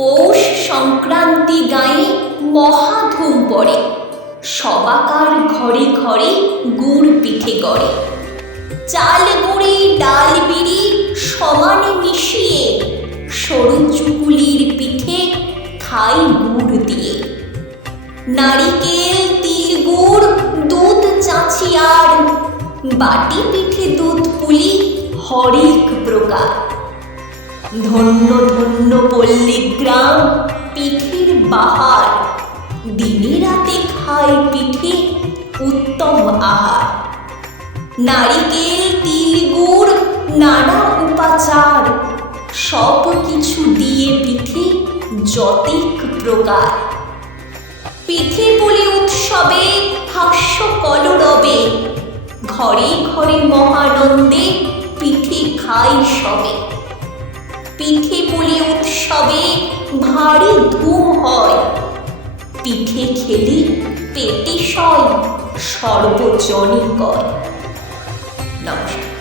পৌষ সংক্রান্তি গায়ে মহাধুম পড়ে, সবাকার ঘরে ঘরে গুড় পিঠে গড়ে। চাল গুঁড়ি ডাল বিড়ি সমানে মিশিয়ে, সরু চুকুলির পিঠে খাই গুড় দিয়ে। নারিকেল তিল গুড় দুধ চাঁচি আর, বাটি পিঠে দুধ পুলি হরেক প্রকার। ধন্য ধন্য পল্লীগ্রাম পিঠের বাহার, দিনে রাতে খায় পিঠে উত্তম আহার। নারিকেল তিল গুড় নানা উপাচার, সব কিছু দিয়ে পিঠে যতেক প্রকার। পিঠে পুলি উৎসবে হাস্য কলরবে, ঘরে ঘরে মহানন্দে পিঠে খাই সবে। পিঠে পুলি উৎসবে ভারী ধুম হয়, পিঠে খেলে পেটে সয় সর্বজনে কয়। নমস্কার।